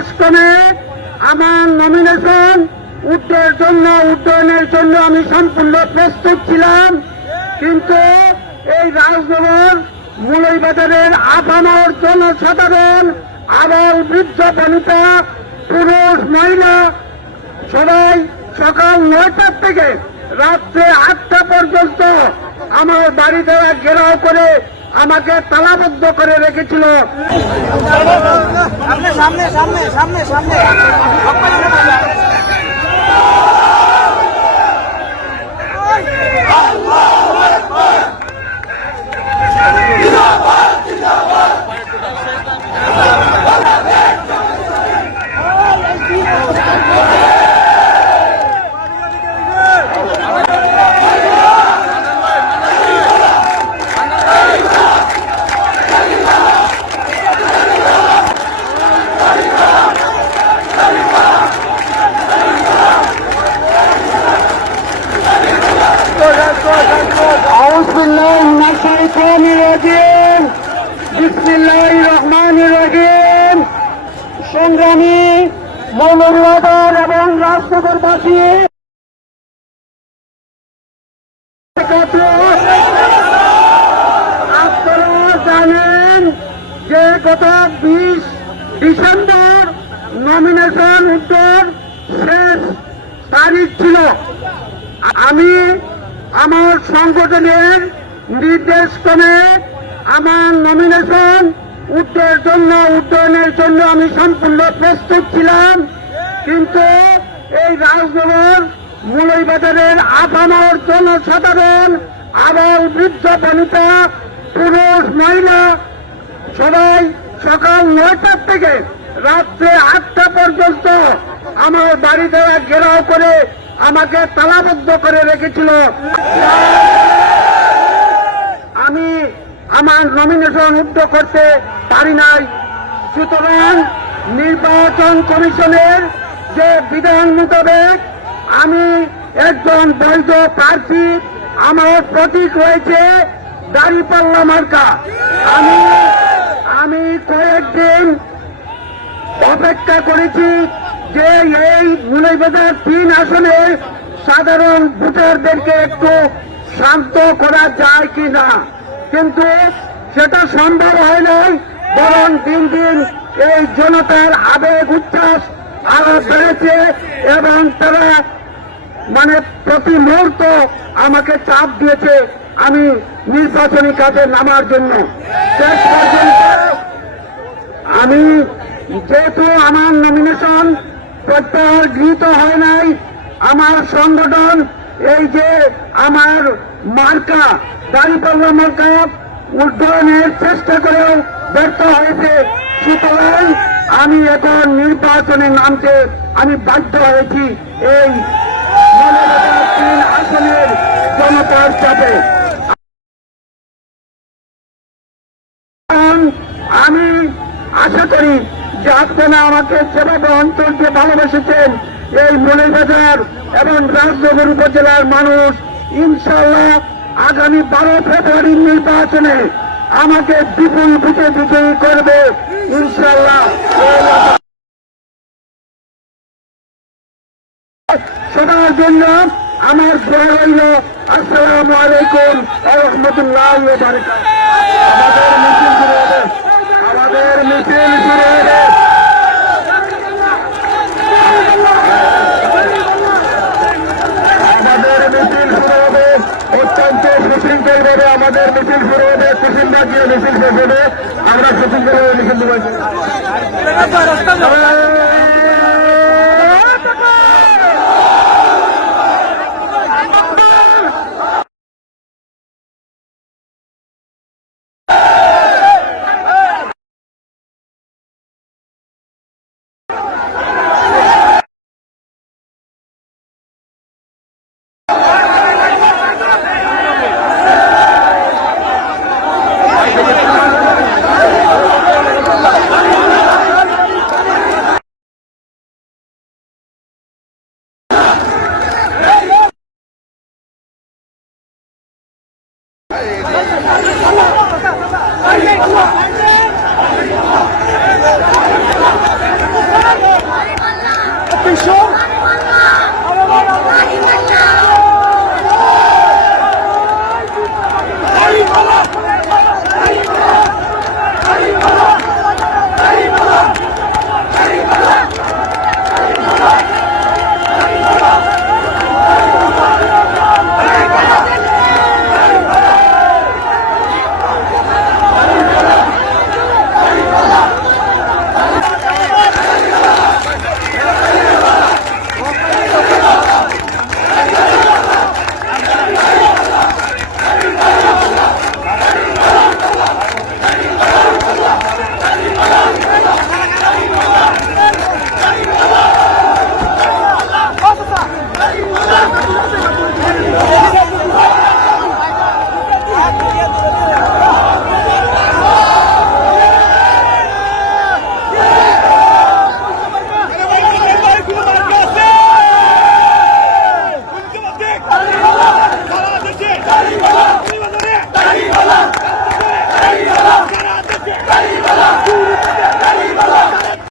নির্দেশক্রমে আমার নমিনেশন উড্ডয়নের জন্য আমি সম্পূর্ণ প্রস্তুত ছিলাম, কিন্তু এই রাজনগর মৌলভীবাজারের আপামর জনসাধারণ, আবাল বৃদ্ধ বনিতা, পুরুষ মহিলা সবাই সকাল 9টার থেকে রাত্রে 8টা পর্যন্ত আমার বাড়িতে ঘেরাও করে আমাকে তালাবদ্ধ করে রেখেছিল। সামনে সামনে সামনে সামনে সংগ্রামী মৌলভীবাজার এবং রাজনগরবাসী, আপনারা জানেন যে গত 20 ডিসেম্বর নমিনেশন উত্তর শেষ তারিখ ছিল। আমি আমার সংগঠনের নির্দেশক্রমে আমার নমিনেশন উড্ডয়নের জন্য আমি সম্পূর্ণ প্রস্তুত ছিলাম, কিন্তু এই রাজনগর মৌলভীবাজারের আপামর জনসাধারণ, আবাল বৃদ্ধ বনিতা, পুরুষ মহিলা সবাই সকাল 9টার থেকে রাত্রে 8টা পর্যন্ত আমার বাড়িতে ঘেরাও করে আমাকে তালাবদ্ধ করে রেখেছিল। আমি আমার নমিনেশন উদ্যোগ করতে পারি নাই। সুতরাং নির্বাচন কমিশনের যে বিধান মোতাবেক আমি একজন বৈধ প্রার্থী, আমার প্রতীক রয়েছে দাঁড়িপাল্লা মার্কা। আমি কয়েকদিন অপেক্ষা করেছি যে এই মৌলভীবাজার 3 আসনে সাধারণ ভোটারদেরকে একটু শান্ত করা যায় কিনা, কিন্তু সেটা সম্ভব হয় নাই। বরং দিন দিন এই জনতার আবেগ উচ্ছ্বাস আরো বেড়েছে এবং তারা প্রতি মুহূর্ত আমাকে চাপ দিয়েছে আমি নির্বাচনী কাজে নামার জন্য। শেষ পর্যন্ত আমি যেহেতু আমার নমিনেশন প্রত্যাহার গৃহীত হয় নাই, আমার সংগঠন এই যে আমার মার্কা দাঁড়িপাল্লা মার্কা উড্ডয়নের চেষ্টা করেও ব্যর্থ হয়েছে। সুতরাং আমি এখন নির্বাচনে নামতে আমি বাধ্য হয়েছি এই 3 আসনের জনতার চাপে। আমি আশা করি যে আপনারা আমাকে যেভাবে অন্তর দিয়ে ভালোবেসেছেন এই মৌলভীবাজার এবং রাজনগর উপজেলার মানুষ ইনশাআল্লাহ আগামী 12 ফেব্রুয়ারির নির্বাচনে আমাকে বিপুল ভোটে বিজয়ী করবে ইনশাআল্লাহ। সবার জন্য আমার দোয়া রইল। আসসালামু আলাইকুম ওয়া রাহমাতুল্লাহি ওয়া বারাকাতুহু। আমাদের মিছিল শুরু হবে। অত্যন্ত সুশৃঙ্খল ভাবে আমাদের মিছিল শুরু হবে। কুসুমবাগ গিয়ে মিছিল শেষ হবে। আমরা সুশৃঙ্খল ভাবে মিছিল দেবো। বিশ্ব